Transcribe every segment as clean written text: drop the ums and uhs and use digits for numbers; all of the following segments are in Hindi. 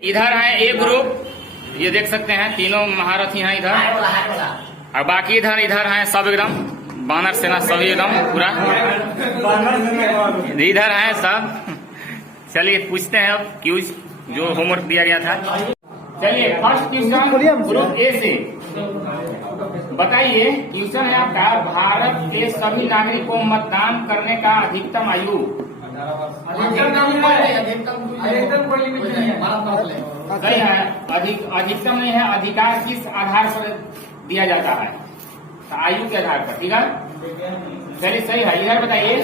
इधर है ए ग्रुप, ये देख सकते हैं तीनों महारथी हैं इधर, और बाकी इधर है सब एकदम बानर सेना, सभी एकदम पूरा इधर है सब। चलिए पूछते हैं अब क्यूज जो होमवर्क दिया गया था। चलिए फर्स्ट क्वेश्चन ग्रुप ए से बताइए। क्वेश्चन है आपका, भारत के सभी नागरिक को मतदान करने का अधिकतम आयु सही है, अधिकतम नहीं है, अधिकार किस आधार पर दिया जाता है? तो आयु के आधार पर, ठीक है। चलिए सही है। इधर बताइए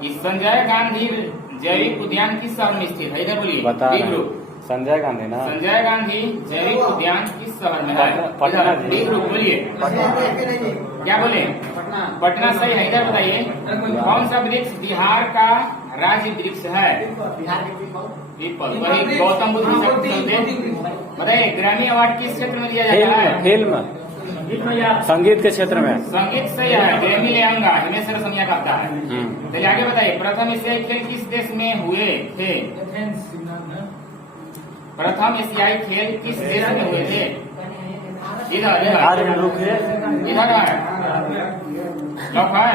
कि संजय गांधी जैविक उद्यान किस शहर में स्थित है? इधर बोलिए। संजय गांधी ना, संजय गांधी जैविक उद्यान किस शहर में है? पटना। बोलिए क्या बोले? पटना सही है। इधर बताइए कौन सा वृक्ष बिहार का राज्य वृक्ष है? पीपल। वही गौतम बुद्ध। बताइए ग्रैमी अवार्ड किस क्षेत्र में दिया जाता है? फिल्म संगीत के क्षेत्र में। संगीत सही है, ग्रैमी लेंगा हिमेश रेशमिया करता है। चलिए आगे बताइए, प्रथम एशियाई खेल किस देश में हुए थे? प्रथम एशियाई खेल किस देश में हुए थे? इधर इधर है, लॉक है।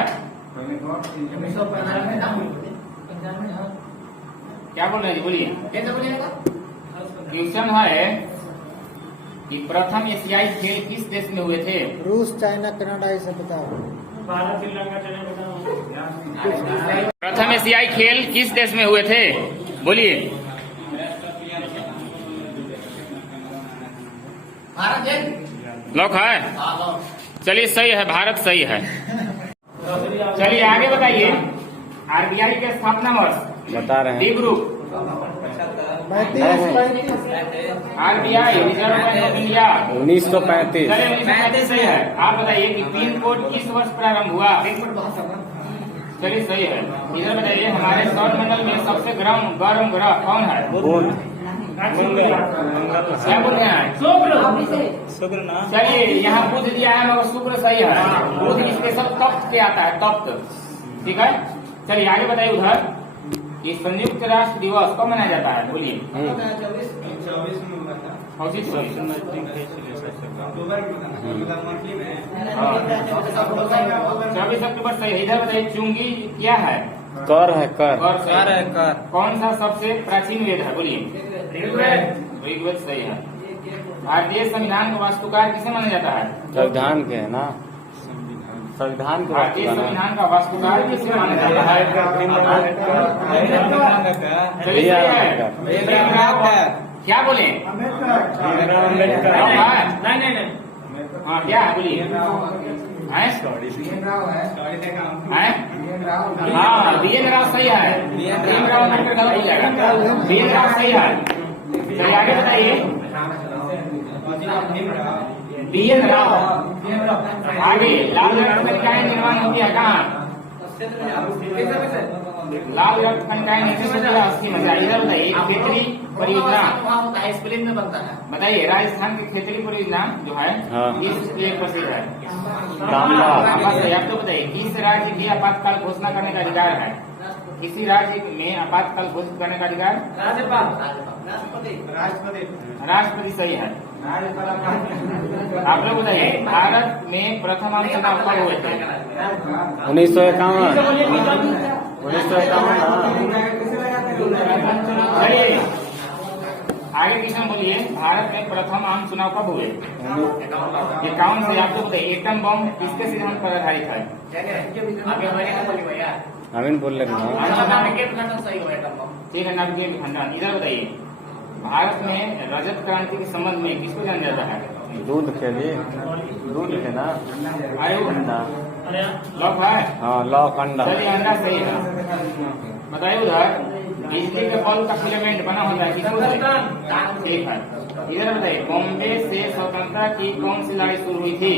क्या बोल रहे हैं जी? बोलिए। क्वेश्चन है कि प्रथम एशियाई खेल किस देश में हुए थे? रूस, चाइना, कनाडा, ये सब बताओ। प्रथम एशियाई खेल किस देश में हुए थे? बोलिए। लॉक है। चलिए सही है, भारत सही है। चलिए आगे बताइए, आरबीआई के स्थापना वर्ष बता रहे डी हैं। Group. RBI reserve bank of India 1935। 1935 सही है। आप बताइए कि पिन कोड किस वर्ष प्रारंभ हुआ? चलिए सही है। इधर बताइए, हमारे सौर मंडल में सबसे गर्म ग्रह कौन है? क्या बोल रहे हैं? शुक्र। चलिए यहाँ बुध दिया है मगर शुक्र सही है। बुध स्पेशल तप्त के आता है, तप्त, ठीक है। चलिए आगे बताइए उधर कि संयुक्त राष्ट्र दिवस कब मनाया जाता है? बोलिए। 24 अक्टूबर सही है। इधर बताइए चुंगी क्या है? कर है, कर। कौन सा सबसे प्राचीन वेद है? बोलिए। ऋग्वेद सही है। भारतीय संविधान का वास्तुकार किसे माना जाता है? संविधान के है ना, संविधान के भारतीय संविधान का वास्तुकार किसे माना जाता है? क्या बोले? नहीं। हाँ क्या है? बोलिए। हाँ बी.एन. राव सही है। बी.एन. राव अम्बेडकर गलत हो जाएगा। बी.एन. राव सही है। चलिए आगे बताइए, बी.एन. राव। आगे लाल रक्त कणिकाएं निर्माण होती है कहाँ? लाल रक्त कणिकाएं अस्सी में। इधर बताइए खेतरी परियोजना में बनता है। बताइए राजस्थान की खेतरी परियोजना जो है किस लिए प्रसिद्ध है? आप तो बताइए, किस राज्य की आपातकाल घोषणा करने का अधिकार है? किसी राज्य में आपातकाल घोषित करने का अधिकार? राष्ट्रपति सही है। आप लोग बताइए, भारत में प्रथम आम चुनाव कब हुए थे? 1951। आगे क्वेश्चन बोलिए, भारत में प्रथम आम चुनाव कब हुए? 51 से। आप लोग बताइए, एटम बम किसके सिद्धांत पर आधारित है? नवीन बोल रहे ठीक है, नवीन विखंडन। इधर बताइए, भारत में रजत क्रांति के संबंध में किसको जाना जाता है? दूध के लिए, दूध के ना, अंडा। लॉक है। हाँ, लॉक अंडा। चलिए अंडा सही है। बताइए उधर बिजली के बल्ब का फिलामेंट बना होता है किसको से? ठीक है। इधर बताइए, बॉम्बे से स्वतंत्रता की कौन सी लड़ाई शुरू हुई थी?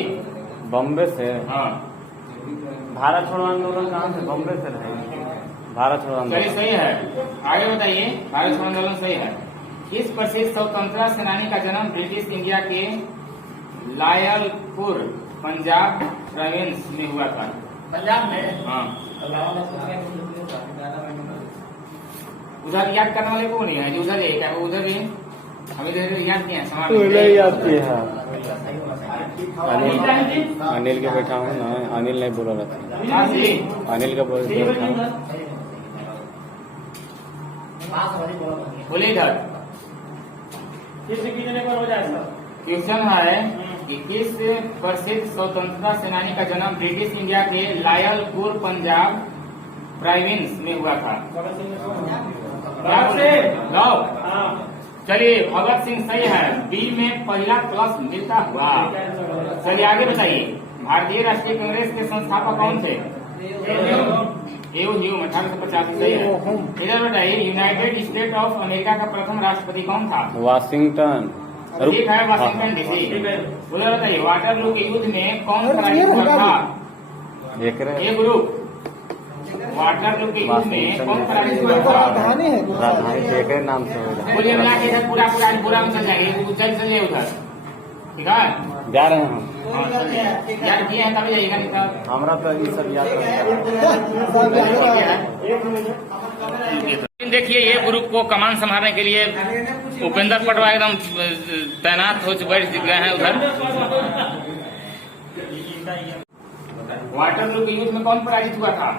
बॉम्बे से। हाँ। भारत छोड़ो आंदोलन कहाँ से? बॉम्बे से रहे। भारत छोड़ो आंदोलन। चलिए सही है। आगे बताइए, भारत छोड़ो आंदोलन सही है। किस प्रसिद्ध स्वतंत्रता सेनानी का जन्म ब्रिटिश इंडिया के लायलपुर पंजाब प्रोविंस में हुआ था? पंजाब में। हाँ। उधर याद करने वाले को नहीं है, जो उधर है क्या वो उधर है, हमें इधर याद किया समान याद किया है। अनिल के बैठा हूँ ना, अनिल नहीं बोला रहता, अनिल का बोल बोले इधर क्वेश्चन है कि किस प्रसिद्ध स्वतंत्रता सेनानी का जन्म ब्रिटिश इंडिया के लायलपुर पंजाब प्रोविंस में हुआ था? चलिए भगत सिंह सही है, बी में पहला प्लस मिलता हुआ। चलिए आगे बताइए, भारतीय राष्ट्रीय कांग्रेस के संस्थापक कौन थे? ह्यूम 1850 सही है। इधर बताइए, यूनाइटेड स्टेट ऑफ अमेरिका का प्रथम राष्ट्रपति कौन था? वाशिंगटन। ठीक है, वाशिंगटन डीसी। उधर बताइए, वाटरलू के युद्ध में कौन पराजित हुआ था? ए ग्रुप। वाटरलू के युद्ध में कौन पराजित हुआ था? राजधानी है राजधानी एक नाम से होगा। बोलिए मिला के इधर पूरा में चल जाएंगे, चल चलिए उधर, ठीक है? जा रहे हैं हम, याद किए हैं तभी जाइएगा, नहीं तब हमारा तो ये सब याद देखिए ये ग्रुप को कमान संभालने के लिए उपेंद्र पटवा एकदम तैनात हो बैठ गए हैं उधर। वाटरलू के युद्ध में कौन पराजित हुआ था?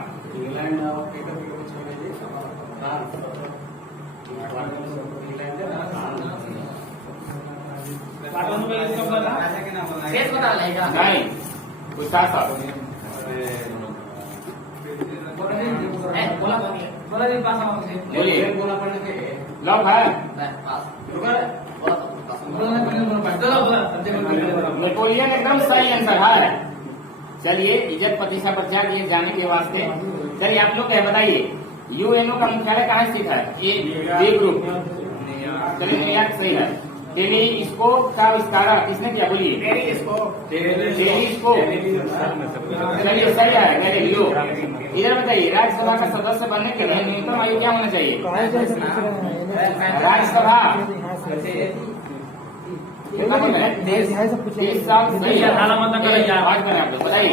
नहीं, कुछ शासक बोलिए, लॉक है नेपोलियन एकदम सही आंसर है। चलिए इज्जत प्रतिष्ठा पर जाके जाने के वास्ते चलिए आप लोग क्या बताइए, यूएनओ का मुख्यालय कहाँ स्थित है? ए ग्रुप। चलिए न्यूयॉर्क सही है। टेलीस्कोप का आविष्कार किसने किया? बोलिए। टेलीस्कोप चलिए सही है, गैलीलियो। इधर बताइए, राज्यसभा का सदस्य बनने के लिए न्यूनतम आयु क्या होना चाहिए? राज्यसभा 30 साल सही है। बात करें आप लोग बताइए,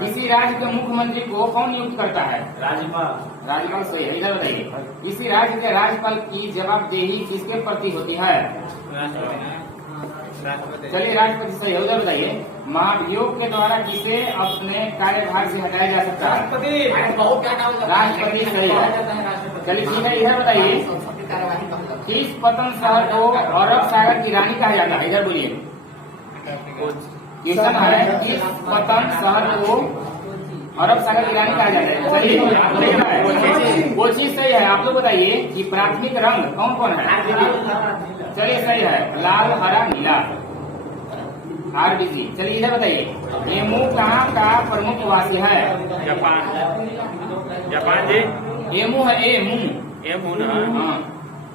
किसी राज्य के मुख्यमंत्री को कौन नियुक्त करता है? राज्यपाल सही है। इधर बताइए, किसी राज्य के राज्यपाल की जवाबदेही किसके प्रति होती है? चलिए राष्ट्रपति सही है। उधर बताइए, महाभियोग के द्वारा किसे अपने कार्यभार से हटाया जा सकता है? राष्ट्रपति सही है। चलिए ठीक है, इधर बताइए, किस पतन शहर को अरब सागर की रानी कहा जाता है? इधर बोलिए, क्वेश्चन है, किस पतन शहर को अरब सागर की रानी कहा जाता है? चलिए वो चीज सही है। आप लोग बताइए कि प्राथमिक रंग कौन कौन है? चलिए सही है, लाल हरा नीला, RBC। चलिए इधर बताइए, एमू कहाँ का प्रमुख वासी है? जापान जी। एमू है, एमू ना? हाँ।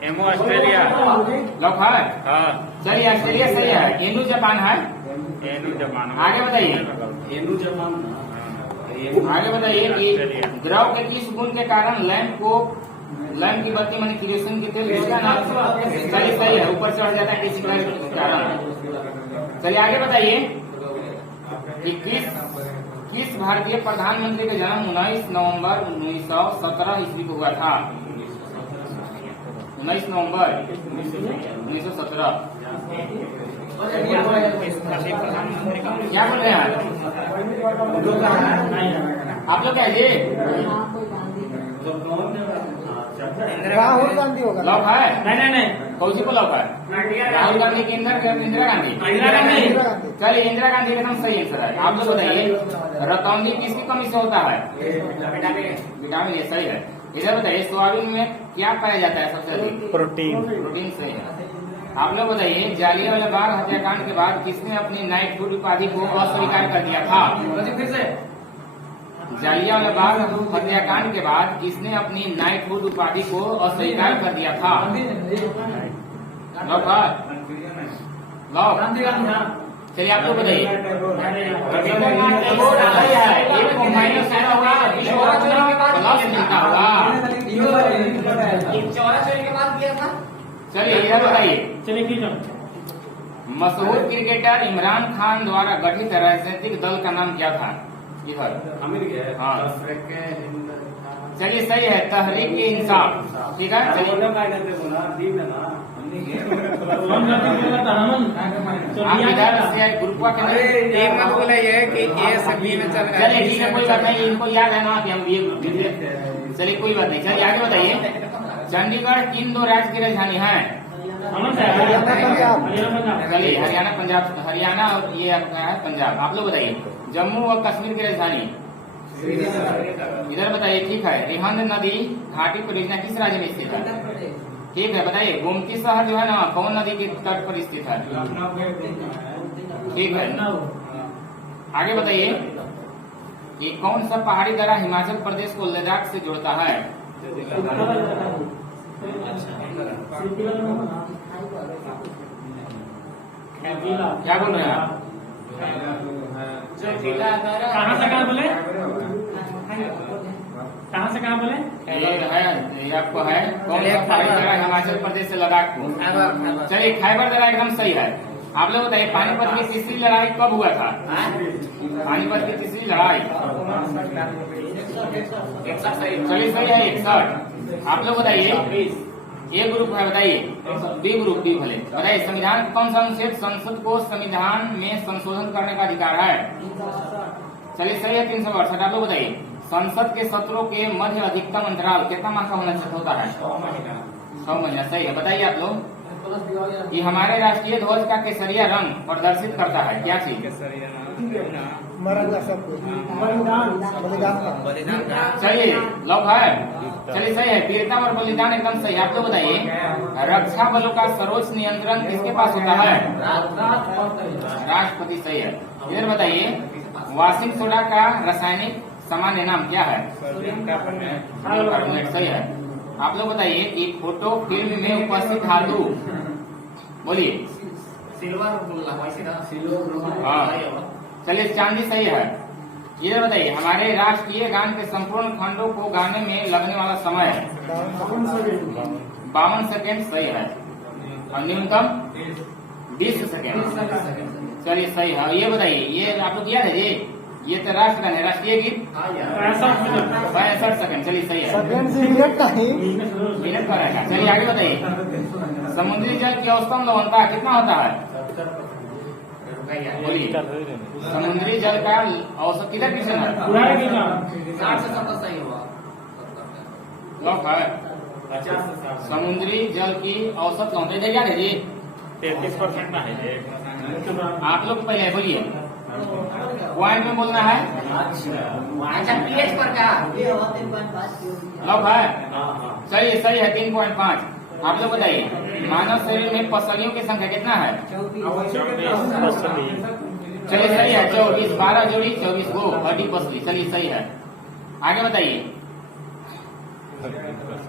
Emu Australia. लॉक है? हाँ। चलिए ऑस्ट्रेलिया सही है। एनू जापान है? Inu Japan. आगे बताइए, एनू जापान। आगे बताइए कि द्रव के किस गुण के कारण लैंप की बत्ती मानी किरोसिन के तेल इसका नाम? चलिए सही है, ऊपर चढ़ जाता है किसी कारण। चलिए आगे बताइए कि किस भारतीय प्रधानमंत्री का जन्म 19 नवंबर 1917 ईस्वी को हुआ था? 19 नवंबर 1917। क्या बोल रहे हैं आप लोग? क्या जी राहुल गांधी होगा। लॉक है? नहीं, कौन सी को लॉक है? राहुल गांधी की इंदिरा गांधी। चलिए इंदिरा गांधी एकदम सही आंसर है। आप लोग बताइए, रतौंधी किसकी कमी से होता है? विटामिन ए सही है। इधर बताइए, सोयाबीन में क्या पाया जाता है सबसे अधिक? प्रोटीन सही है। आप लोग बताइए, जालियांवाला बाग हत्याकांड के बाद किसने अपनी नाइटहुड उपाधि को अस्वीकार कर दिया था? फिर से, जालियांवाला बाग हत्याकांड के बाद किसने अपनी नाइटहुड उपाधि को अस्वीकार कर दिया था? लॉक। चलिए आप लोग बताइए, रविंद्रनाथ टैगोर है, एक को माइनस होगा, प्लस मिलता होगा। चलिए इधर बताइए, मशहूर क्रिकेटर इमरान खान द्वारा गठित राजनीतिक दल का नाम क्या था? इधर हाँ चलिए सही है, तहरीक इंसाफ। ठीक है, चलिए आप इधर से ग्रुपवा के अंदर एक मत बोला ये कि ए सब बी में चल रहा है। चलिए ठीक है, कोई बात नहीं, इनको याद है ना कि हम बी ग्रुप में। चलिए कोई बात नहीं, चलिए आगे बताइए। चंडीगढ़ किन दो राज्य की राजधानी है? चलिए हरियाणा पंजाब, हरियाणा और ये आपका है पंजाब। आप लोग बताइए जम्मू और कश्मीर की राजधानी इधर बताइए। ठीक है, रिहंद नदी घाटी परियोजना किस राज्य में स्थित है? ठीक है, बताइए गोमती शहर जो है ना कौन नदी के तट पर स्थित है? ठीक है, आगे बताइए कि कौन सा पहाड़ी दर्रा हिमाचल प्रदेश को लद्दाख से जोड़ता है? क्या बोल रहे हैं आप? कहाँ से कहाँ बोले? कहाँ से कहाँ बोले? ये आपको है कौन सा पहाड़ी दर्रा हिमाचल प्रदेश से लद्दाख को? चलिए खैबर दर्रा एकदम सही है। आप लोग बताइए पानीपत की तीसरी लड़ाई कब हुआ था? पानीपत की तीसरी लड़ाई चलिए सही है 61। आप लोग बताइए ए ग्रुप है, बताइए बी ग्रुप, बी भले बताइए संविधान का कौन सा अनुच्छेद संसद को संविधान में संशोधन करने का अधिकार है? चलिए सही है 362। आप लोग बताइए संसद के सत्रों के मध्य अधिकतम अंतराल कितना माह का होता है? 6 महीना। सही है, बताइए आप लोग कि हमारे राष्ट्रीय ध्वज का केसरिया रंग प्रदर्शित करता है क्या चीज? मरण का सब कुछ बलिदान का। चलिए लोग है, चलिए सही है, वीरता और बलिदान एकदम सही। आप लोग बताइए रक्षा बलों का सर्वोच्च नियंत्रण किसके पास होता है? राष्ट्रपति। सही है, इधर बताइए वाशिंग सोडा का रासायनिक सामान्य नाम क्या है? कार्बोनेट। सही है। आप लोग बताइए कि फोटो फिल्म में उपस्थित धातु बोलिए। हाँ, चलिए चांदी। सही है। ये बताइए हमारे राष्ट्रीय गान के संपूर्ण खंडों को गाने में लगने वाला समय 52 सेकेंड। सही है, और न्यूनतम 20 सेकेंड। चलिए सही है। ये बताइए ये आप लोग याद है ये तो राष्ट्रगान है, राष्ट्रीय गीत 65 सेकेंड। चलिए सही है, सेकंड से मिनट का ही मिनट का रहेगा। चलिए आगे बताइए समुद्री जल की औसतन लवणता कितना होता है? बोलिए समुद्री जल का औसत किधर क्वेश्चन है? 60 से 70 सही हुआ। लॉक है समुद्री जल की औसत लवणता इधर याद है जी 33% ना है। आप लोग पहले बोलिए पॉइंट में बोलना है। अच्छा पीएच पर क्या लॉक है? सही सही है 3.5। आप लोग बताइए मानव शरीर में पसलियों की संख्या कितना है? चलिए सही है 24, 12 जोड़ी 24 वो हड्डी पसली। चलिए सही है। आगे बताइए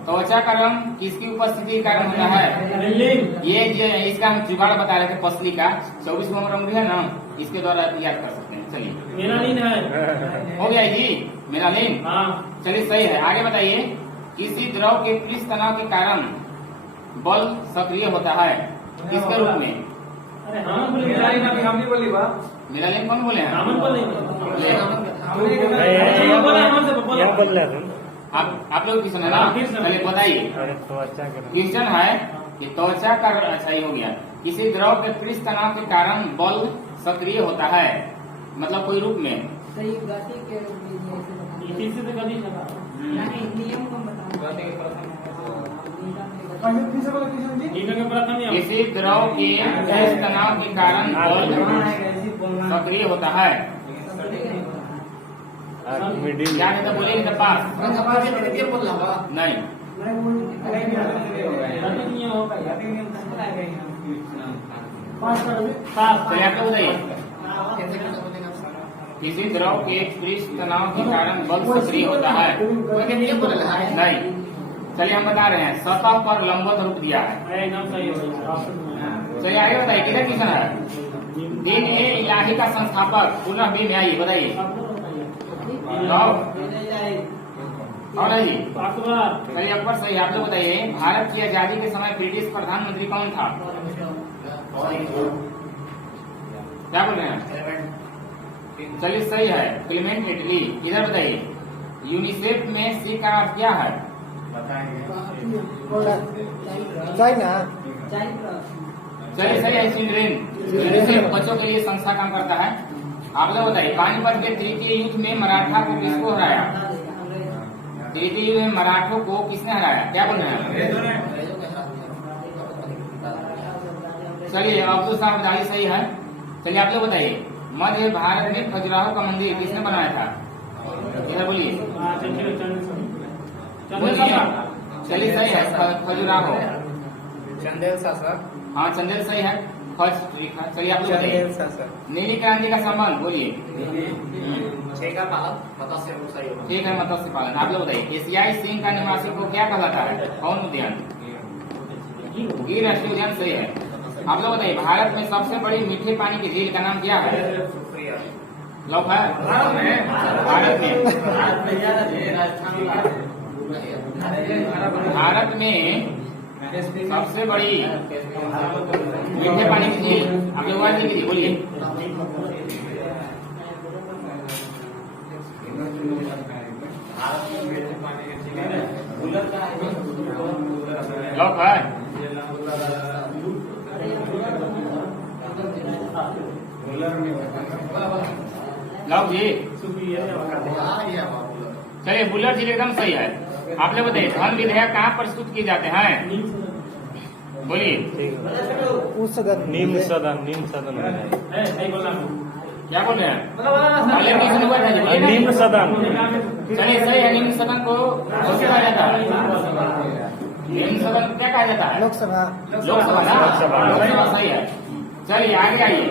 त्वचा का रंग किसकी उपस्थिति के कारण होता है? ये इसका हम जुगाड़ बता रहे थे पसली का 24 नंबर रंग है ना, इसके द्वारा याद कर सकते हैं। चलिए मेलानिन है, हो गया जी मेलानिन। हाँ। चलिए सही है। आगे बताइए किसी द्रव के पृष्ठ तनाव के कारण बल सक्रिय होता है किसके रूप में? अरे हम बोले मेलानिन, अभी हमने बोली बात। मेलानिन कौन बोले हैं? हम बोले आप लोग किसान है ना? चलिए बताइए क्वेश्चन है कि त्वचा का अच्छा ही हो गया। किसी द्रव के पृष्ठ तनाव के कारण बल सक्रिय होता है मतलब कोई रूप में। किसी द्रव के पृष्ठ तनाव के कारण बल सक्रिय होता है क्या कहते बोलिए तो पास नहीं। चलिए आप लोग बताइए किसी द्रव के पृष्ठ तनाव के कारण बल सक्रिय होता है नहीं। चलिए हम बता रहे हैं सतह पर लंबवत रूप दिया है। चलिए आगे बताइए किधर क्वेश्चन है? दिन ए इलाही का संस्थापक पुनः बी में आइए बताइए। और नहीं चलिए अकबर सही। आप लोग बताइए भारत की आजादी के समय ब्रिटिश प्रधानमंत्री कौन था? क्या बोल रहे हैं? चलिए सही है क्लेमेंट इटली। इधर बताइए यूनिसेफ में सी का अर्थ क्या है? चाइना। चलिए सही है, चिल्ड्रेन। यूनिसेफ बच्चों के लिए संस्था काम करता है। आप लोग बताइए, पानीपत के तृतीय युद्ध में मराठा को किसको हराया? तृतीय युद्ध में मराठों को किसने हराया? क्या बोल रहे हैं? चलिए अब्दुल साहब दाई सही है। चलिए आप लोग बताइए, मध्य भारत में खजुराहो का मंदिर किसने बनाया था? इधर बोलिए। चलिए सही है, खजुराहो। चंदेल शासक। हाँ चंदेल सही है, फर्स्ट ठीक है। चलिए आप लोग बताइए, नीली क्रांति का संबंध बोलिए। का पालन मत्स्य व्यवसाय। ठीक है, मत्स्य पालन। आप लोग बताइए, एशियाई सिंह का निवासी को क्या कहलाता है? कौन उद्यान? गिर राष्ट्रीय उद्यान सही है। आप लोग बताइए, भारत में सबसे बड़ी मीठे पानी की झील का नाम क्या है? लोग है भारत में सबसे बड़ी मीठे पानी की झील आप लोग वाली कीजिए, बोलिए। लोग है लव जी। चलिए बुल्लर जी एकदम सही है। आप लोग बताइए, धन विधेयक कहाँ प्रस्तुत किए जाते हैं? बोलिए। उस सदन। निम्न सदन क्या बोल रहे हैं? निम्न सदन। चलिए सही है, निम्न सदन को कैसे कहा जाता है? निम्न सदन क्या कहा जाता है? लोकसभा। लोकसभा ना? लोकसभा सही है। चलिए आगे आइए।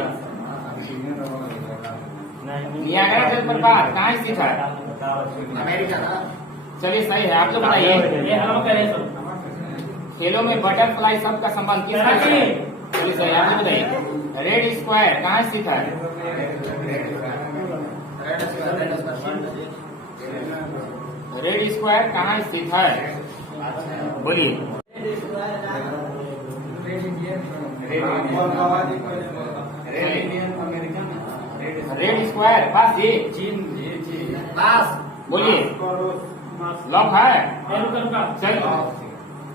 नियाग्रा जलप्रपात कहाँ स्थित है? अमेरिका ना। चलिए सही है। आप लोग बताइए, खेलों में बटरफ्लाई शब्द का संबंध किस खेल से है? चलिए सही, आप लोग बताइए, रेड स्क्वायर कहाँ स्थित है? रेड स्क्वायर कहाँ स्थित है? बोलिए। रेड स्क्वायर पास जी, पास। बोलिए। लॉक है? चलिए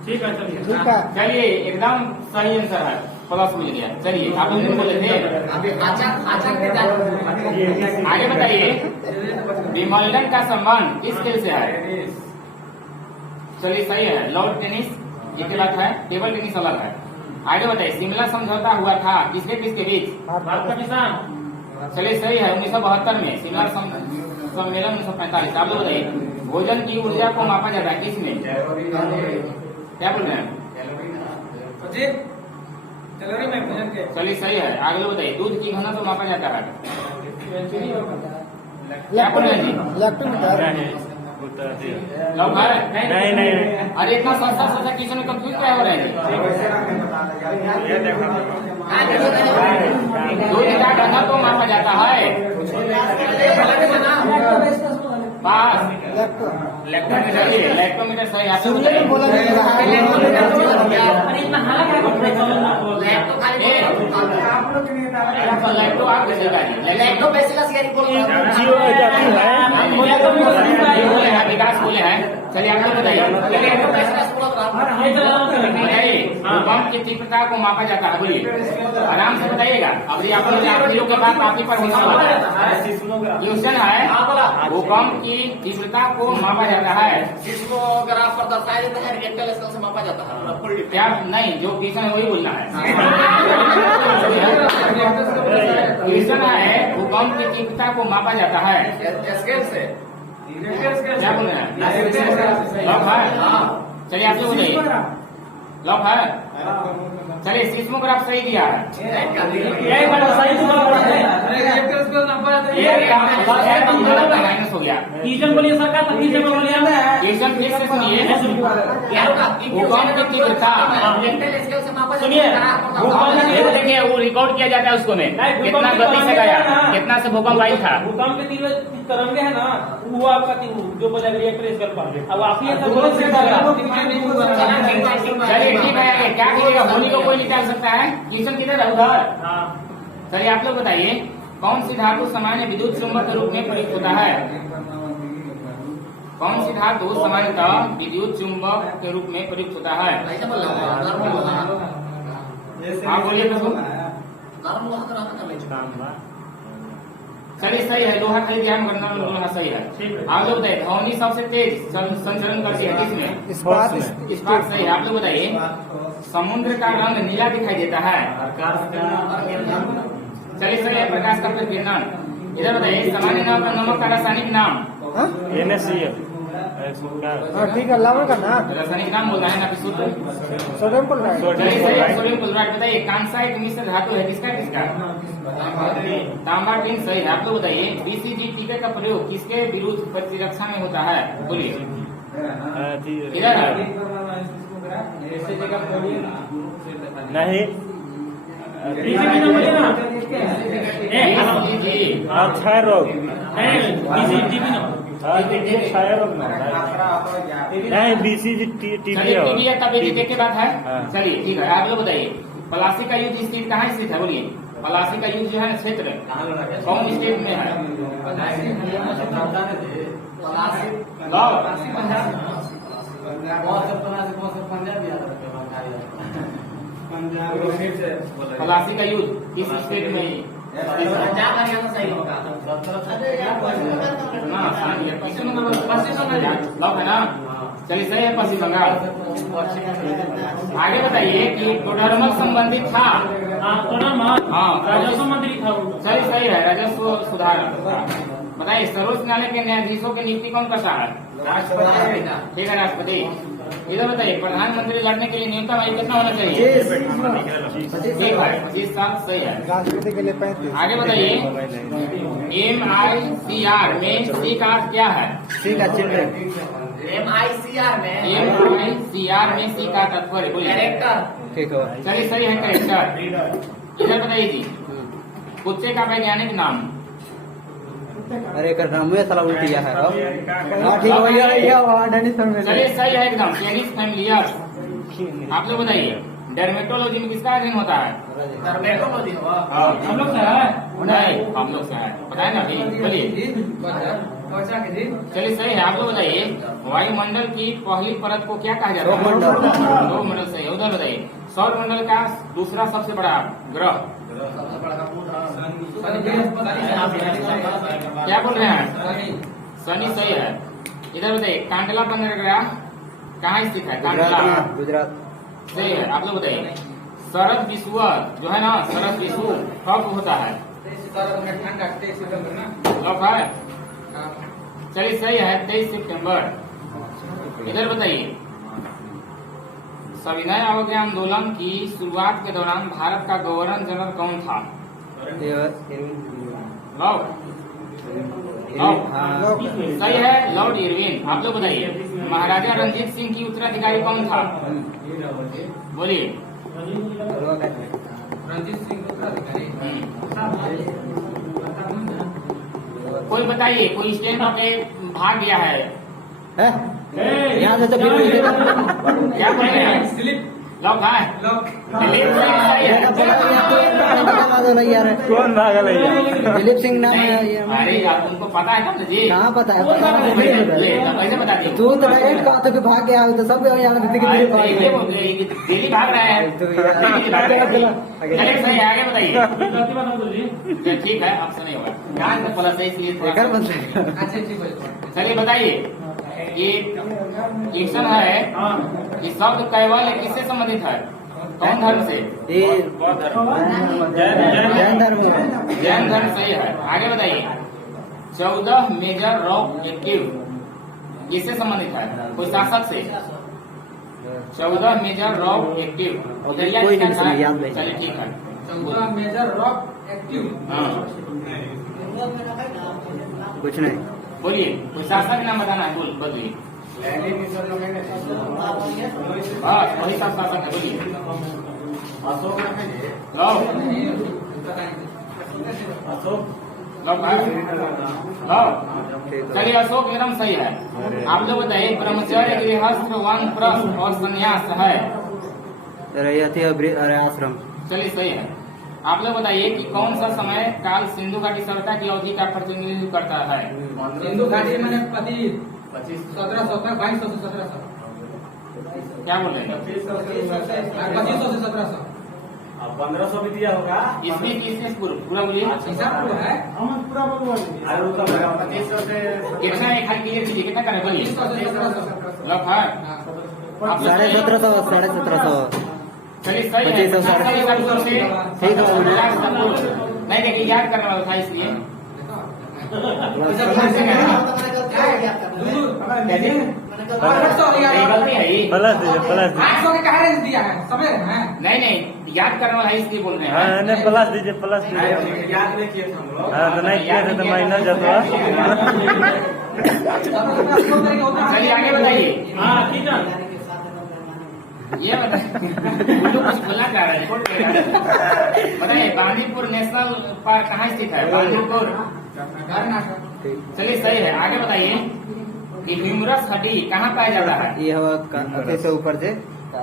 ठीक है। चलिए एकदम सही आंसर है, प्लस मिल गया। चलिए आप लोग बोले थे अभी आगे बताइए, विमल्डन का संबंध किस खेल से है? चलिए सही है, लॉन टेनिस एक अलग है, टेबल टेनिस अलग है। आगे बताइए, शिमला समझौता हुआ था किसके किसके बीच? भारत पाकिस्तान। चलिए सही है, 1972 में शिमला सम्मेलन 1945। आप लोग बताइए, भोजन की ऊर्जा को मापा जाता है किस में? क्या बोल रहे हैं? कैलोरी में भोजन के। चलिए सही है। आगे लोग बताइए, दूध की घनत्व मापा जाता है? क्या बोल रहे हैं जी? लैक्टोमीटर। लोग है? नहीं। अरे इतना सस्ता सस्ता किसी ने कंफ्यूज क्या हो रहे हैं? दूध का घनत्व को मापा जाता है पास लैक्टोमीटर सही। आप लोग बताइए, बोला लैक्टो आप कैसे विकास बोले हैं। चलिए आप लोग बताइए, भूकंप की तीव्रता को मापा जाता है? बोलिए आराम से बताइएगा। अब ये आप लोग के बाद काफी पर होना वाला है। क्वेश्चन है, भूकंप की तीव्रता को मापा जाता है? सिस्मोग्राफ पर दर्शाया जाता है, रिएक्टर स्केल से मापा जाता है। क्या नहीं, जो क्वेश्चन है वही बोलना है। क्वेश्चन है, भूकंप की तीव्रता को मापा जाता है स्केल से। क्या बोल रहे हैं? लॉक है? चलिए आप लोग बताइए, लॉक है? चलिए सिस्मोग्राफ सही दिया है। माइनस हो गया। बोलिए सरकार, क्वेश्चन फिर से सुनिए। भूकंप की तीव्रता सुनिए, देखिए वो रिकॉर्ड किया जाता है उसको में, कितना गति से गया, कितना से भूकंप आई था। भूकंप के तरंगे है ना, वो आपका जो बोला रिएक्टर स्केल पर। अब आप ये चलिए ठीक है, क्या कीजिएगा, होली को कोई निकाल सकता है? क्वेश्चन किधर है? उधर। चलिए आप लोग बताइए, कौन सी धातु सामान्य विद्युत चुंबक के रूप में प्रयुक्त होता है? कौन सी धातु सामान्यतः विद्युत चुंबक के रूप में प्रयुक्त होता है? ऐसा बोल रहा हूँ नॉर्मल लोहा हाँ बोलिए प्रभु। नॉर्मल लोहा तो रहता कर ले तांबा चलिए सही है, लोहा खाली ध्यान करना, लोहा सही है। आप लोग बताइए ध्वनि सबसे तेज संचरण करती है किसमें? इस्पात इस्पात सही है। आप लोग बताइए समुद्र का रंग नीला दिखाई देता है। चलिए सही है, प्रकाश का प्रकीर्णन। इधर बताइए सामान्य नाम का नमक का रासायनिक नाम? NaCl ठीक है, लवण का ना रासायनिक नाम बोलना है ना कि शुद्ध? Sodium chloride. चलिए सही है, सोडियम क्लोराइड। बताइए कांसा एक मिश्र धातु है, किसका किसका? तांबा टिन सही है। आप लोग बताइए BCG टीके का प्रयोग किसके विरुद्ध प्रतिरक्षा में होता है? बोलिए इधर है। नहीं BCG ना बोलिए ना BCG क्षय रोग BCG भी ना क्षय रोग नहीं BCG चलिए TB टीबी का BCG के बात है। हाँ। चलिए ठीक है, आप लोग बताइए पलासी का युद्ध स्थित कहाँ स्थित है? बोलिए पलासी का युद्ध जो है ना क्षेत्र कौन स्टेट में है? लाओ। पलासी का युद्ध किस स्टेट में? पंजाब हरियाणा सही होगा ना पश्चिम बंगाल लाओ है ना। चलिए सही है, पश्चिम बंगाल। आगे बताइए कि टोडरमल संबंधित था। हाँ राजस्व मंत्री था वो। सही सही है, राजस्व सुधार। बताइए सर्वोच्च न्यायालय के न्यायाधीशों की नियुक्ति कौन करता है? राष्ट्रपति ठीक है, राष्ट्रपति। इधर बताइए प्रधानमंत्री लड़ने के लिए न्यूनतम आयु कितना होना चाहिए? ठीक है, 25 साल सही है। राष्ट्रपति के लिए 35। आगे बताइए MICR में C का अर्थ क्या है? ठीक है, चिल्ड्रन। MICR में MICR में C का तात्पर्य बोलिए। कैरेक्टर ठीक है। चलिए सही है, कैरेक्टर। इधर बताइए जी कुत्ते का वैज्ञानिक नाम? अरे कर नाम में साला उल्टी है। हाँ ठीक है भैया, ये डेनिस चलिए सही है एकदम, टेनिस फैमिलियर। आप लोग बताइए डर्मेटोलॉजी में किसका अध्ययन होता है? डर्मेटोलॉजी हुआ हम लोग से है नहीं, हम लोग से है, बताए ना फिर बोलिए। चलिए सही है। आप लोग बताइए वायुमंडल की पहली परत को क्या कहा जाता है? सौरमंडल सही है। उधर बताइए सौरमंडल का दूसरा सबसे बड़ा ग्रह क्या बोल रहे हैं? शनि सही है। इधर बताइए कांडला बंदरगाह कहाँ स्थित है? कांडला गुजरात। सही है। आप लोग बताइए शरद विश्व जो है ना, शरद विश्व कब होता है? कब है? चलिए सही है, 23 सितंबर। इधर बताइए सविनय अवज्ञा आंदोलन की शुरुआत के दौरान भारत का गवर्नर जनरल कौन था? लॉर्ड सही है, लॉर्ड इरविन। आप लोग बताइए महाराजा रंजीत सिंह की उत्तराधिकारी कौन था? बोलिए। रंजीत सिंह उत्तराधिकारी कोई बताइए, कोई स्टैंड पे भाग गया है? यहाँ से तो क्या बोल रहे हैं? लॉक है। दिलीप सिंह सही है। यार कौन भागल है दिलीप सिंह नाम है। अरे यार तुमको पता है ना जी? कहाँ पता है? कैसे बता दी? तू तो डायरेक्ट कहा था कि भाग गया तो सब यहाँ दिल्ली भाग रहा है। चलिए सही है, आगे बताइए। गलती बात बोल रही ठीक है, आपसे नहीं होगा, ध्यान से बोला सही इसलिए थोड़ा सा- अच्छा ठीक है चलिए बताइए ये क्वेश्चन है कि शब्द कैवल किससे संबंधित है? कौन धर्म से? जैन धर्म। जैन धर्म सही है। आगे बताइए 14 मेजर रॉक एक्टिव किससे संबंधित है? कोई शासक से? 14 मेजर रॉक एक्टिव कोई नहीं सुना, याद नहीं। चलिए ठीक है। मेजर रॉक एक्टिव हाँ कुछ नहीं। बोलिए, कोई शासक का नाम बताना है, बोलिए। हाँ वही सब शासक है, बोलिए। चलिए अशोक एकदम सही है। आप लोग बताइए ब्रह्मचर्य गृहस्थ वानप्रस्थ और संन्यास है? अरे आश्रम। चलिए सही है। आप लोग बताइए कि कौन सा समय काल सिंधु घाटी सभ्यता की अवधि का प्रतिनिधित्व करता है? सिंधु घाटी में 1700 तक 2200 से 1700 क्या बोल रहे हैं? 2500 से 1700 अब 1500 भी दिया होगा। इसमें किसने पूरा बोलिए हिसाब पूरा है। पूरा बोलवा अरे उसका 2500 से कितना है खाली क्लियर कीजिए कितना करे बोलिए 2500 से 1700 लॉक है आप 1750 चलिए सही है 2500 सही है, से ठीक है। नहीं देखिए याद करने वाला था इसलिए नहीं, गलती है ये प्लस दीजिए 800 के कहा रेंज दिया है समझ रहे हैं। नहीं याद करने वाला है इसलिए बोल रहे हैं नहीं प्लस दीजिए प्लस दीजिए। याद नहीं किए हम लोग हाँ तो नहीं किए थे तो माइनस जाता। चलिए आगे बताइए हाँ ठीक है ये बताइए उल्लू कुछ बोलना चाह रहे हैं बताइए बांदीपुर नेशनल पार्क कहाँ स्थित है? बांदीपुर चलिए सही है आगे बताइए कि ह्यूमरस हड्डी कहाँ पाया जाता है? ये हवा से ऊपर से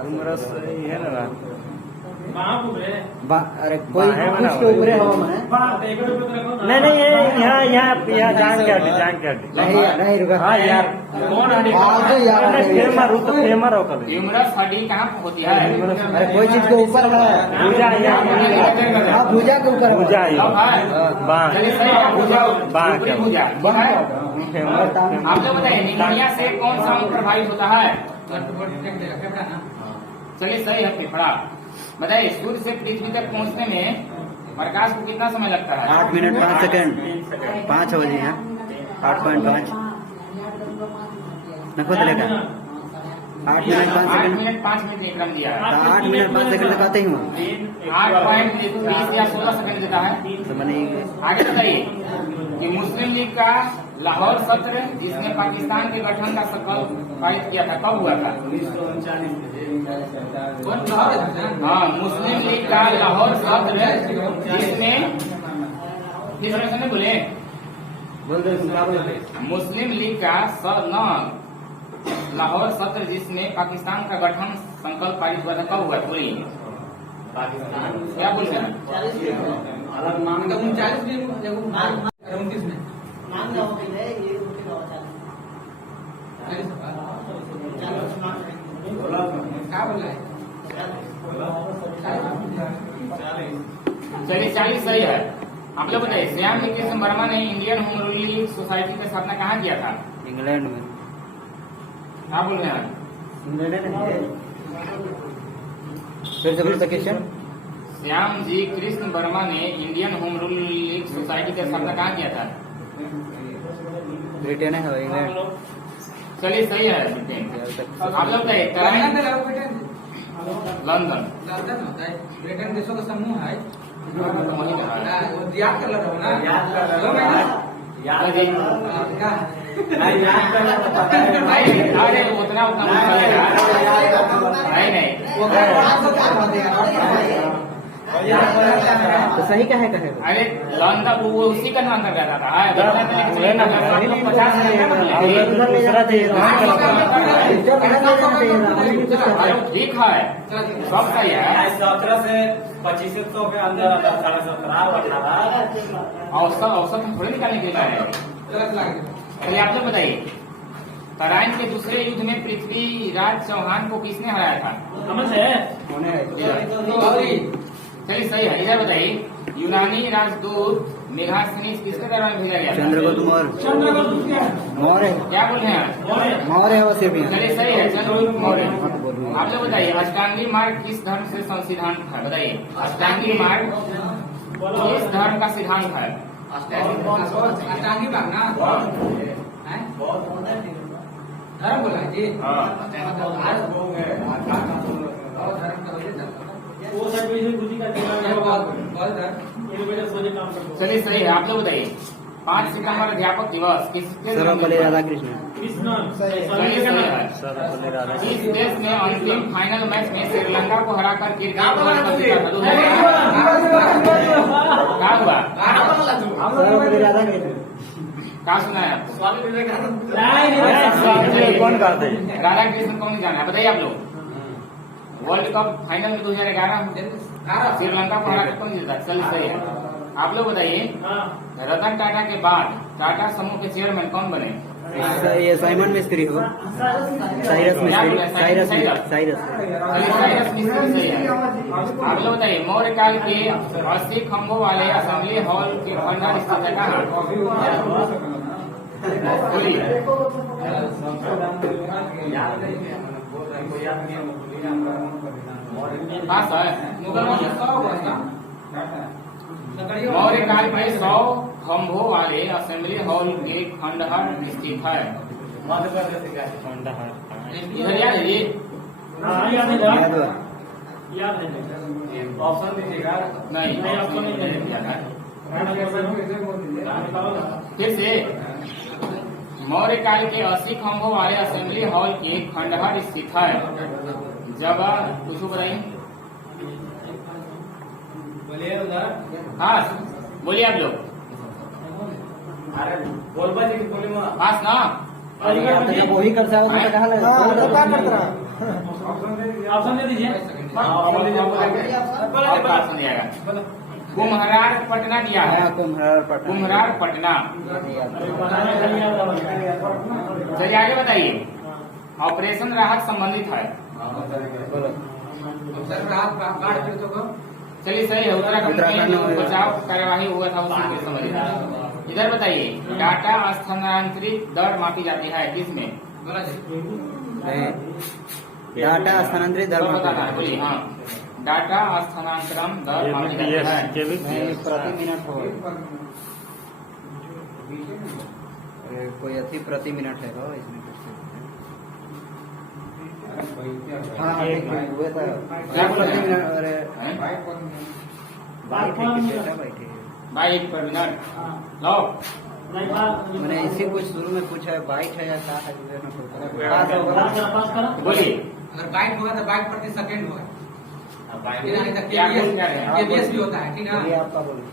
उम्र है ना कहाँ बोल रहे हैं? अरे कोई कुछ के ऊपर हवा में नहीं ये यहाँ जान के हड्डी नहीं रुका। हाँ यार कौन हड्डी? फेमर तो फेमर हो कल ह्यूमरस हड्डी कहाँ होती है? अरे कोई चीज के ऊपर है। भुजा हाँ भुजा के ऊपर भुजा अब है? बाँ चलिए सही है भुजा बाँ ऊपरी भुजा ठीक है? आप लोग बताइए निमोनिया से कौन सा अंग प्रभावित होता है? चलिए सही है फेफड़ा। बताइए सूर्य से पृथ्वी तक पहुंचने में प्रकाश को कितना समय लगता है? 8 मिनट 5 सेकंड 5 हो जी 8.5 नको चलेगा 8 minute 5 8 second minute 5 minute Vikram दिया है 8 मिनट 5 सेकंड लगाते ही हूँ 8.20 या 16 सेकंड देता है। तो मैंने आगे बताइए कि मुस्लिम लीग का लाहौर सत्र जिसने पाकिस्तान के गठन का संकल्प पारित किया था कब हुआ था? हाँ मुस्लिम लीग का लाहौर सत्र जिसने नहीं बोले मुस्लिम लीग का लाहौर सत्र जिसमें पाकिस्तान का गठन संकल्प पारित हुआ था कब हुआ? बोलिए क्या बोल रहे हैं? 29 में क्या बोल रहा है? चलिए 40 सही है। आप लोग बताइए श्याम कृष्ण वर्मा ने Indian home rule league society का स्थापना कहाँ किया था? इंग्लैंड में क्या बोल रहे हैं? फिर से बोल क्वेश्चन श्याम जी कृष्ण वर्मा ने Indian home rule league society का स्थापना कहाँ किया था? ब्रिटेन है इंग्लैंड चलिए सही है ब्रिटेन। आप लोग बताइए तराइन लंदन ब्रिटेन देशों का समूह है। वही कहा है। याद कर लो ना अरे उतना नहीं तो सही क्या है कहे अरे लंदन वो उसी का नाम कर रहा था ठीक है सब सही है 17 से 2500 के अंदर 17.5 औसत औसत थोड़ी निकालने के लिए है। चलिए आप लोग बताइए तराइन के दूसरे युद्ध में पृथ्वीराज चौहान को किसने हराया था? समझ है चलिए सही है। इधर बताइए यूनानी राजदूत मेघास्थनीज किसके दरबार में भेजा गया था? चंद्रगुप्त मौर्य क्या बोल रहे हैं? मौर्य है वो सिर्फ चलिए सही है चंद्रगुप्त मौर्य। आप लोग बताइए अष्टांगी मार्ग किस धर्म से संसिद्धांत है? बताइए अष्टांगी मार्ग किस धर्म का सिद्धांत है? अष्टांगी मार्ग ना धर्म बोला जी वो साइड में गुजी का काम करते चलिए सही है। आप लोग बताइए 5 सितंबर अध्यापक दिवस किसके सर्वपल्ली राधाकृष्ण कृष्ण चलिए सही है। इस देश में अंतिम फाइनल मैच में श्रीलंका को हराकर क्रिकेट वर्ल्ड कप जीता था। क्या हुआ? सर्वपल्ली राधाकृष्ण क्या सुना है आपको? कौन कहते हैं? राधा कृष्ण कौन नहीं जाना है बताइए आप लोग। वर्ल्ड कप फाइनल में 2011 श्रीलंका को हराकर कौन जीता? चलिए सही है। आप लोग बताइए रतन टाटा के बाद टाटा समूह के चेयरमैन कौन बने? ये साइमन मिस्त्री हो, साइरस मिस्त्री, साइरस साइरस साइरस मिस्त्री सही है। आप लोग बताइए मौर्य काल के 80 खंभों वाले असेंबली हॉल के खंडहर स्थित है कहाँ? बोलिए। पास है। मौर्य काल के 100 खंभों वाले असेंबली हॉल के खंडहर स्थित है। इधर याद है ये? हाँ याद है याद हुआ। याद है ऑप्शन दीजिएगा। नहीं ऑप्शन नहीं दिया है। है फिर से मौर्य काल के 80 खंभों वाले असेंबली हॉल के खंडहर स्थित है। जगह कुछ बताइए। बोलिए उधर। हाँ बोलिए आप लोग। अरे बोलबा जी बोली में पास ना वही कर सकते हो, कहाँ लगा? ऑप्शन दे दीजिए। ऑप्शन दीजिए। आपका ऑप्शन दिया गया। कुम्हरार पटना दिया है। हाँ, कुम्हार पटना। कुम्हरार पटना। चलिए आगे बताइए। ऑपरेशन राहत संबंधित है। चलिए सही है। उत्तराखंड में बचाव कार्यवाही हुआ था उसी के संबंधित। इधर बताइए डाटा स्थानांतरित दर मापी जाती है किसमें? डाटा स्थानांतरित दर बताना है। बोलिए। हाँ डाटा स्थानांतरण दर मापी जाती है। प्रति मिनट हो, कोई अति प्रति मिनट है हो इसमें कुछ। हाँ हुए था प्रति मिनट। अरे बाइट पर मिनट लो। मैंने इसी कुछ शुरू में पूछा है बाइट है या क्या है, पास होगा। बोलिए। अगर बाइट होगा तो बाइट प्रति सेकंड होगा। क्या बोल रहे हैं? केबीएस भी होता है, ठीक है ये ना? आपका बोलिए।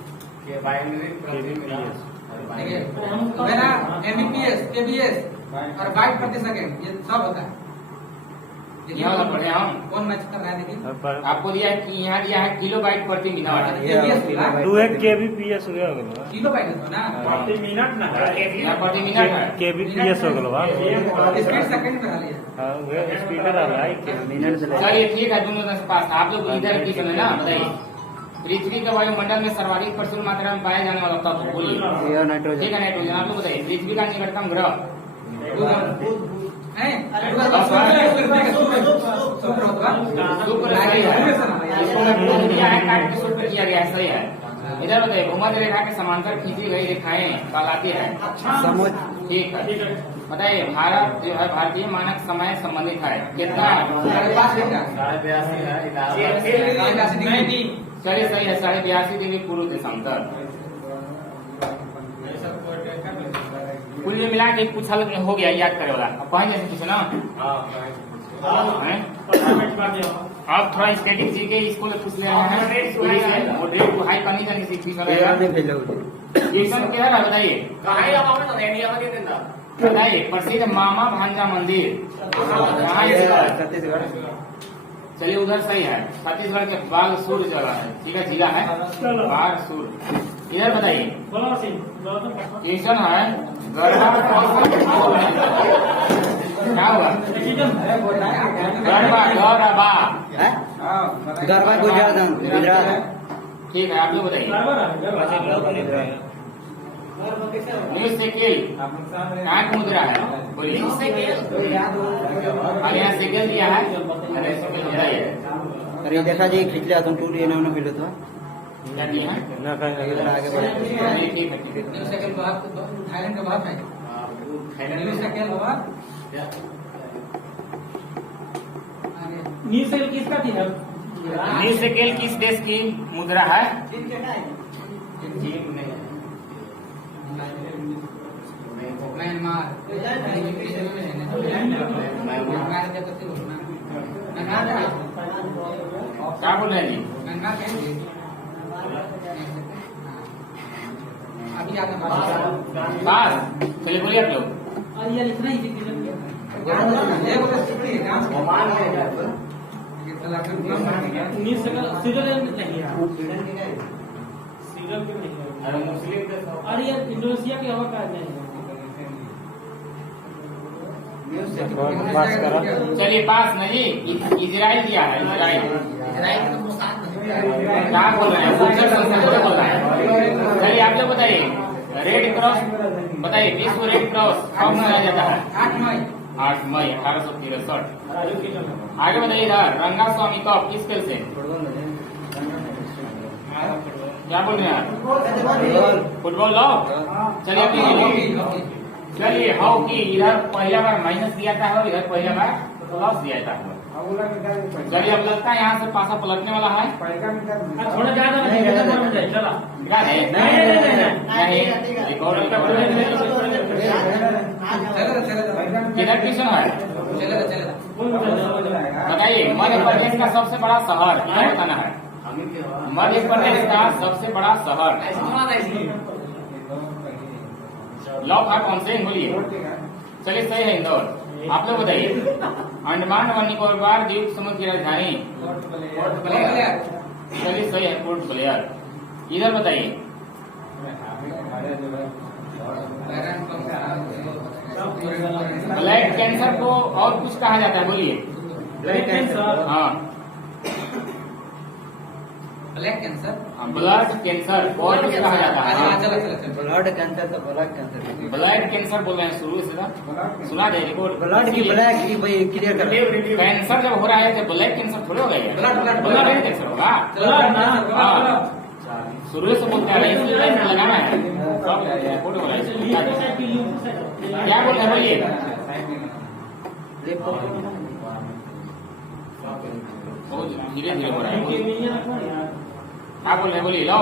मेरा एमबीपीएस, केबीएस और बाइट प्रति सेकंड ये सब होता है। यहाँ पढ़े हम। कौन मैच कर रहा है देखिए। आपको दिया है कि यहाँ दिया है किलोबाइट प्रति मिनट। केबीएस होगा, दो एक केबीपीएस हो गया किलो बाइट होता है ना। प्रति मिनट ना यहाँ प्रति मिनट है। केबीपीएस हो गया स्पीड सेकंड पे डालिए। हां वे स्पीकर आ रहा है मिनट से चलिए ठीक है दोनों के पास। आप लोग इधर की समय ना बताइए। पृथ्वी के वायुमंडल में सर्वाधिक प्रचुर मात्रा में पाया जाने वाला तत्व बोलिए। Air nitrogen. ठीक है नाइट्रोजन। आप लोग बताइए पृथ्वी का निकटतम ग्रह। शुक्र सही है। इसको मैं बोल दिया है काट के शुक्र किया गया है, सही है। इधर बताइए भूमध्य रेखा के समांतर खींची गई रेखाएं कहलाती है। समझ। ठीक है बताइए भारत जो है भारतीय मानक समय संबंधित है कितना? 82 चलिए सही है 82.5 डिग्री पूर्व देशांतर। कुल मिला के पूछल हो गया याद करे वाला। अब कहीं जैसे पूछे ना आप थोड़ा स्टैटिक जी के स्कूल में पूछ ले रहे हैं। वो डेट हाई करनी चाहिए किसी फीस ट्यूशन क्या है बताइए। बताइए प्रसिद्ध मामा भांजा मंदिर कहाँ है? छत्तीसगढ़। चलिए उधर सही है। छत्तीसगढ़ के बागसूर जिला है। ठीक है जिला है बागसूर। इधर बताइए ट्यूशन है गरबा। क्या हुआ? गरबा गरबा गरबा गुजरात है। ठीक है आप लोग बताइए। न्यूज सेकेल कहाँ की मुद्रा है? बोलिए। और यहाँ सेकेल दिया है। अरे सेकेल मेरा ही है। अरे देखा जी खिचले तुम टूट ये नाम मिलो तो क्या दिया है? ना इधर आगे बढ़े। ठीक है ठीक है। न्यूज सेकंड बाद थाईलैंड का बात है। न्यूज सेकंड होगा। न्यूज सेल किसका थी है? न्यूज सेकेल किस देश की मुद्रा है? म्यांमार। क्या बोल रहे हैं जी? म्यांमार कहेंगे अभी आगे पास। चलिए बोलिए आप लोग। और ये लिखना ही न्यूज स्विट्जरलैंड नहीं है। स्विट्जरलैंड नहीं है। अरे मुस्लिम देश और ये इंडोनेशिया की हवा का नहीं है। पास करा। चलिए पास नहीं, इजराइल दिया है, इजराइल। क्या बोल रहे हैं? फ्यूचर संस्कृत बोल रहा है। चलिए आप लोग बताइए, रेड क्रॉस बताइए, विश्व रेड क्रॉस कब मनाया जाता है? 8 मई 8 मई 1863। आगे बताइए इधर, रंगा स्वामी कप किस खेल से? क्या बोल रहे हैं आप? फुटबॉल लो। चलिए हॉकी अपनी चलिए हॉकी, इधर पहला बार माइनस दिया था और इधर पहला बार प्लस दिया था। चलिए अब लगता है यहाँ से पासा पलटने वाला है। थोड़ा ज्यादा नहीं चला दिखा दे? नहीं। नहीं, रिकॉर्ड किधर ट्यूशन है? बताइए, मध्य प्रदेश का सबसे बड़ा शहर क्या बताना है? मध्य प्रदेश का सबसे बड़ा शहर लॉ था कौन से? बोलिए। चलिए सही है इंदौर। आप लोग बताइए, अंडमान व निकोबार द्वीप समूह की राजधानी? चलिए सही है, पोर्ट ब्लेयर। इधर बताइए, ब्लड कैंसर को और कुछ कहा जाता है? बोलिए। ब्लड कैंसर हाँ, ब्लड कैंसर ब्लड कैंसर और कुछ कहा जाता है? चलो ब्लड कैंसर तो ब्लड कैंसर ब्लड कैंसर बोल रहे हैं शुरू से ना? सुना दे रिपोर्ट। ब्लड की ब्लैक की भाई क्लियर कर। कैंसर जब हो रहा है तो ब्लड कैंसर थोड़े हो गए? ब्लड ब्लड कैंसर होगा। हाँ, शुरू से बोलते हैं, इसलिए लाइन में लगाना है। सब रिपोर्ट हो रहा है। क्या बोल रहे हैं? बोलिए। बहुत धीरे धीरे हो रहा है। क्या बोल रहे हैं? बोलिए। लो।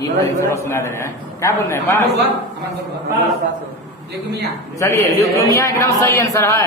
ये सुना रहे हैं। क्या बोल रहे हैं? पास। ल्यूकेमिया चलिए ल्यूकेमिया एकदम सही आंसर है।